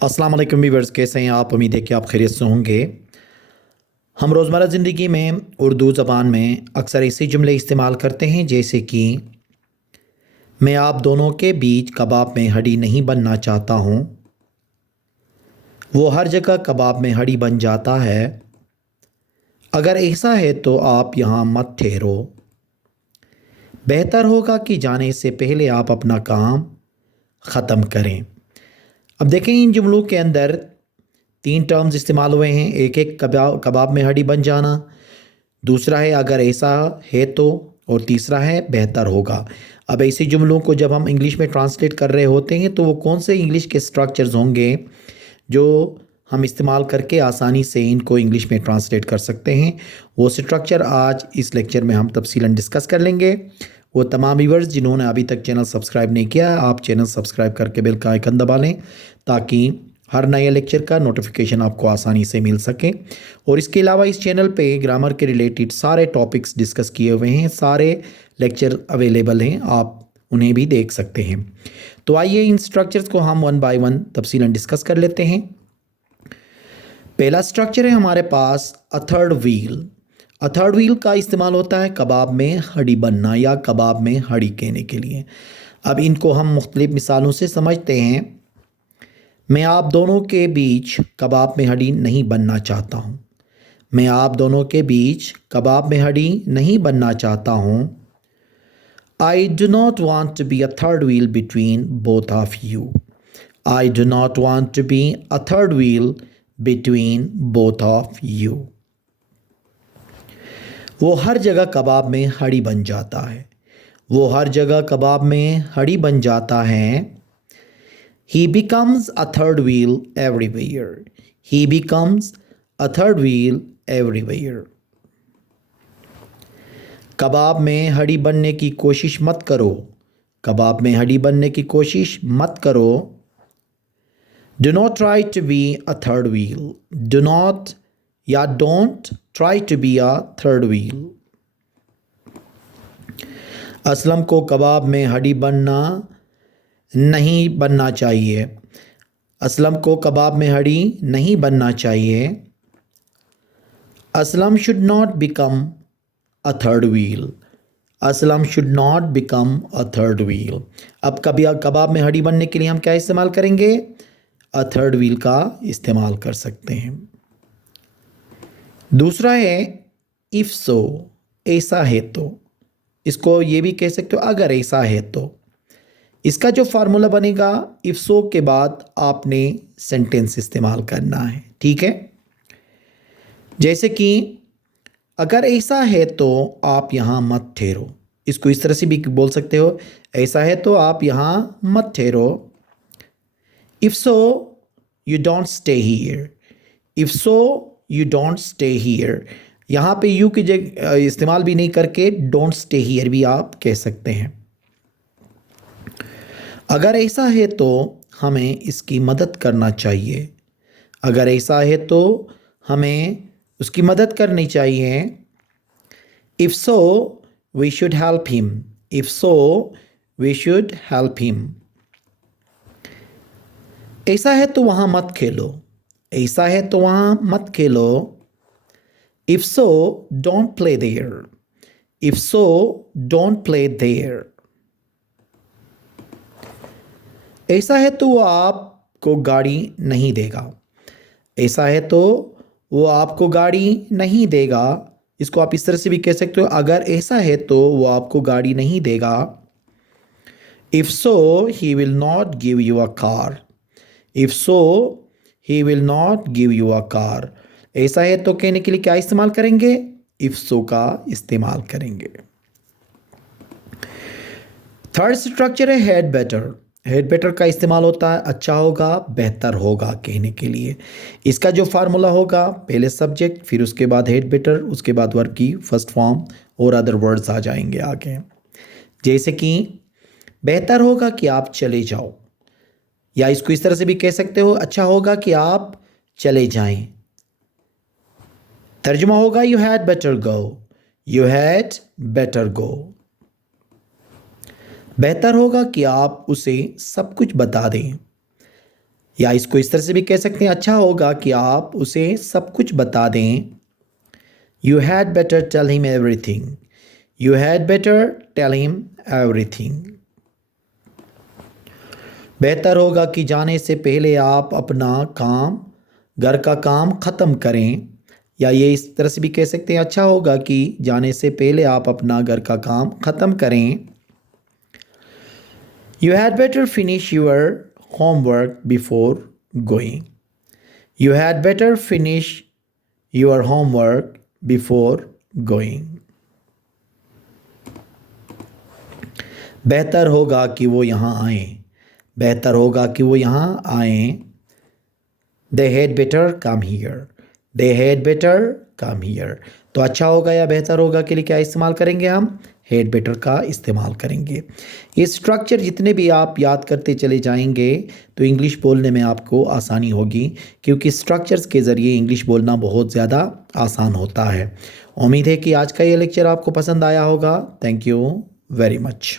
अस्सलाम वालेकुम व्यूअर्स, कैसे हैं आप? उम्मीद है कि आप खैरियत से होंगे। हम रोज़मर्रा ज़िंदगी में उर्दू ज़बान में अक्सर ऐसे जुमले इस्तेमाल करते हैं जैसे कि मैं आप दोनों के बीच कबाब में हड्डी नहीं बनना चाहता हूँ। वो हर जगह कबाब में हड्डी बन जाता है। अगर ऐसा है तो आप यहाँ मत ठहरो। बेहतर होगा कि जाने से पहले आप अपना काम ख़त्म करें। अब देखें, इन जुमलों के अंदर तीन टर्म्स इस्तेमाल हुए हैं। एक कबाब में हड्डी बन जाना, दूसरा है अगर ऐसा है तो, और तीसरा है बेहतर होगा। अब ऐसे जुमलों को जब हम इंग्लिश में ट्रांसलेट कर रहे होते हैं तो वो कौन से इंग्लिश के स्ट्रक्चर्स होंगे जो हम इस्तेमाल करके आसानी से इनको इंग्लिश में ट्रांसलेट कर सकते हैं, वो स्ट्रक्चर आज इस लेक्चर में हम तफसीलन डिस्कस कर लेंगे। वो तमाम व्यूअर्स जिन्होंने अभी तक चैनल सब्सक्राइब नहीं किया, आप चैनल सब्सक्राइब करके बेल का आइकन दबा लें ताकि हर नए लेक्चर का नोटिफिकेशन आपको आसानी से मिल सके। और इसके अलावा इस चैनल पे ग्रामर के रिलेटेड सारे टॉपिक्स डिस्कस किए हुए हैं, सारे लेक्चर अवेलेबल हैं, आप उन्हें भी देख सकते हैं। तो आइए इन स्ट्रक्चर्स को हम वन बाय वन तफसीलन डिस्कस कर लेते हैं। पहला स्ट्रक्चर है हमारे पास a third wheel. A third wheel का इस्तेमाल होता है कबाब में हड्डी बनना या कबाब में हड्डी कहने के लिए। अब इनको हम मुख्तलिफ मिसालों से समझते हैं। मैं आप दोनों के बीच कबाब में हड्डी नहीं बनना चाहता हूँ। मैं आप दोनों के बीच कबाब में हड्डी नहीं बनना चाहता हूँ। I do not want to be a third wheel between both of you. I do not want to be a third wheel between both of you. वो हर जगह कबाब में हड्डी बन जाता है। वो हर जगह कबाब में हड्डी बन जाता है। He becomes a third wheel everywhere. He becomes a third wheel everywhere. कबाब में हड्डी बनने की कोशिश मत करो। कबाब में हड्डी बनने की कोशिश मत करो। Do not try to be a third wheel. Do not या don't try to be a third wheel. Aslam को कबाब में हड्डी बनना नहीं बनना चाहिए। असलम को कबाब में हड्डी नहीं बनना चाहिए। Aslam should not become a third wheel. Aslam should not become a third wheel. अब कभी कबाब में हड्डी बनने के लिए हम क्या इस्तेमाल करेंगे? अ थर्ड व्हील का इस्तेमाल कर सकते हैं। दूसरा है इफ़ सो, ऐसा है तो। इसको ये भी कह सकते हो अगर ऐसा है तो। इसका जो फार्मूला बनेगा, इफ़ सो के बाद आपने सेंटेंस इस्तेमाल करना है, ठीक है। जैसे कि अगर ऐसा है तो आप यहाँ मत ठहरो। इसको इस तरह से भी बोल सकते हो, ऐसा है तो आप यहाँ मत ठहरो। If so you don't stay here. If so you don't stay here. यहाँ पे यू की जगह इस्तेमाल भी नहीं करके डोंट स्टे हियर भी आप कह सकते हैं। अगर ऐसा है तो हमें इसकी मदद करना चाहिए। अगर ऐसा है तो हमें उसकी मदद करनी चाहिए। If so we should help him. If so we should help him. ऐसा है तो वहाँ मत खेलो। ऐसा है तो वहाँ मत खेलो। If so don't play there. If so don't play there. ऐसा है तो वो आपको गाड़ी नहीं देगा। ऐसा है तो वो आपको गाड़ी नहीं देगा। इसको आप इस तरह से भी कह सकते हो, अगर ऐसा है तो वो आपको गाड़ी नहीं देगा। If so he will not give you a car. If so he will not give you a car. ऐसा है तो कहने के लिए क्या इस्तेमाल करेंगे? इफ़ सो का इस्तेमाल करेंगे। थर्ड स्ट्रक्चर है हैड बेटर। हैड बेटर का इस्तेमाल होता है अच्छा होगा, बेहतर होगा कहने के लिए। इसका जो फार्मूला होगा, पहले सब्जेक्ट, फिर उसके बाद हैड बेटर, उसके बाद वर्ब की फर्स्ट फॉर्म और अदर वर्ड्स आ जाएंगे आगे। जैसे कि बेहतर होगा कि आप चले जाओ, या इसको इस तरह से भी कह सकते हो, अच्छा होगा कि आप चले जाएं। तर्जुमा होगा you had better go. You had better गो। बेहतर होगा कि आप उसे सब कुछ बता दें। या इसको इस तरह से भी कह सकते हैं, अच्छा होगा कि आप उसे सब कुछ बता दें। You had better tell him everything. You had better tell him everything. बेहतर होगा कि जाने से पहले आप अपना काम, घर का काम ख़त्म करें। या ये इस तरह से भी कह सकते हैं, अच्छा होगा कि जाने से पहले आप अपना घर का काम ख़त्म करें। You had better finish your homework before going. You had better finish your homework before going. बेहतर होगा कि वो यहाँ आएँ। बेहतर होगा कि वो यहाँ आएँ। They had better come here. They had better come here. तो अच्छा होगा या बेहतर होगा के लिए क्या इस्तेमाल करेंगे हम? हैड बेटर का इस्तेमाल करेंगे। ये स्ट्रक्चर जितने भी आप याद करते चले जाएंगे तो इंग्लिश बोलने में आपको आसानी होगी, क्योंकि स्ट्रक्चर्स के ज़रिए इंग्लिश बोलना बहुत ज़्यादा आसान होता है। उम्मीद है कि आज का ये लेक्चर आपको पसंद आया होगा। Thank you very much.